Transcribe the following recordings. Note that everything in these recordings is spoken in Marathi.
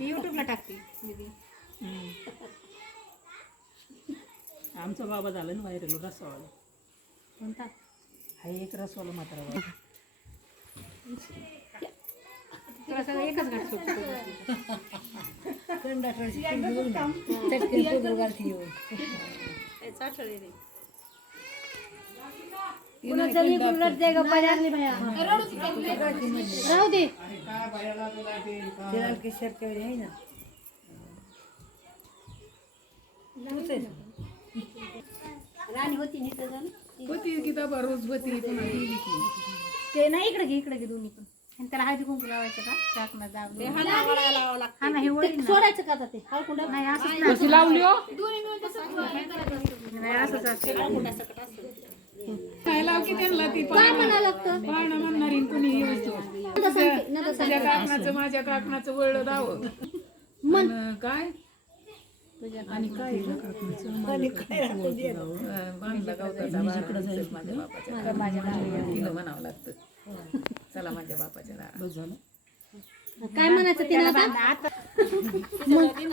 ती युट्यूबला टाकते. आमचा बाबा झाला ना व्हायरल रसवाला. कोणता? हा एक रसवाला म्हातारा बाबा. तुला सगळं एकच घाट सुटतो राहू दे. राणी होती नाही तर झालं. होती की दबा रोज होती पुन्हा गेली की ते नाही इकडे घे इकडे घे दोन्ही पण. आणि त्याला हळदी कुंकू लावायचं का? चाकणं दाब हा ना हे वळील सोडायचं का आता ते? हळकुंड नाही असंच ना. कशी लावली हो? नाही असंच असतं. काय लाव की त्यांना ती पाहणं पाहणं म्हणणारी कुणी वस्तू तुझ्या काकणाचं माझ्या काकणाचं वळलं दाव. मन काय? आणि काय? माझ्या बापाच्या माझ्या म्हणावं लागतं. चला माझ्या बापाच्या काय म्हणायचं तिला आता? मन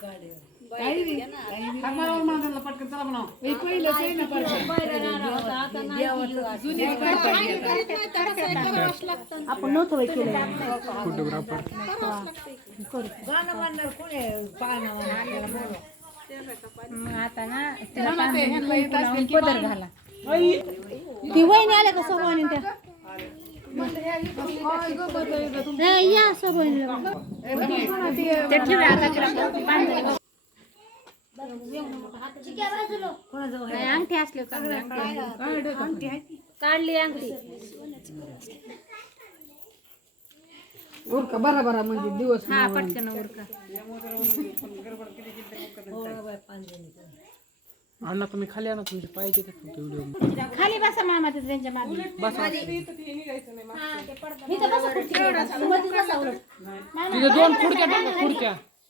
आपण नव्हतं बाई केलं मग आता ना त्याला मला ते ह्यांना येत असतील की पदर घाला ती वहिनी आल्या का सोबवणी त्या नाही, या सोबवणी नाही, अंगठी असले चांगले अंगठी काढली अंगठी उरका बरा बरा म्हणजे दिवस हा पटकन उरका. अण्णा तुम्ही खाली आणा तुमचे पाहिजे ते तुमचे व्हिडिओ. खाली बसा मामा तिथे त्यांच्या मागे. बसा बसा बसा दोन टाका तिथे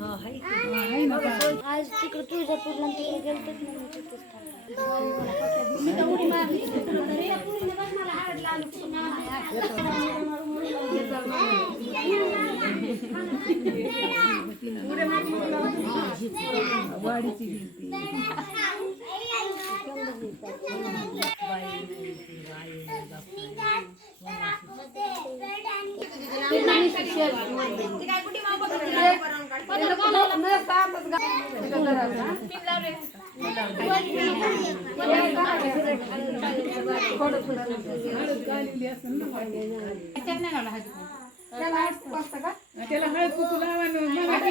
आज तिकडे तुळजापूरला तिकडे गेलते ना मी तिथेच त्याला हळद कुकू लावा ना, मला ते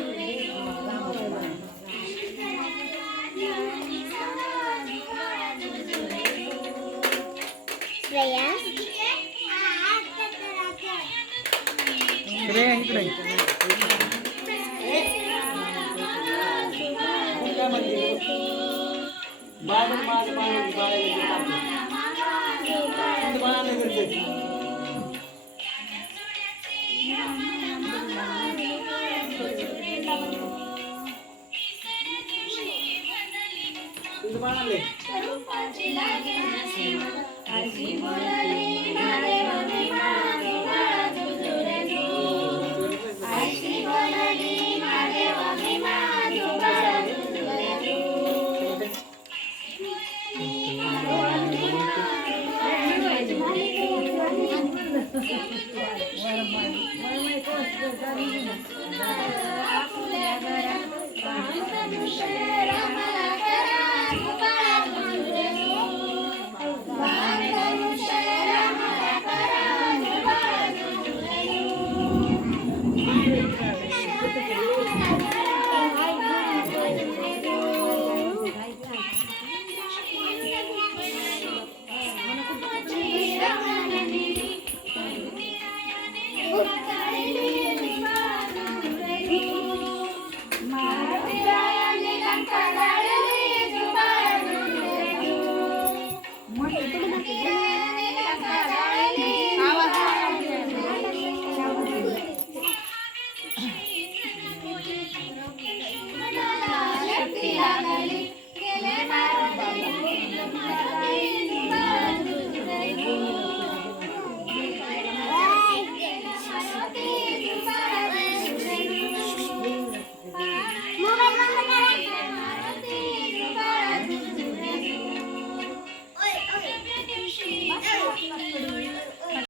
इकडे या, इकडे या. तुझं बाळाले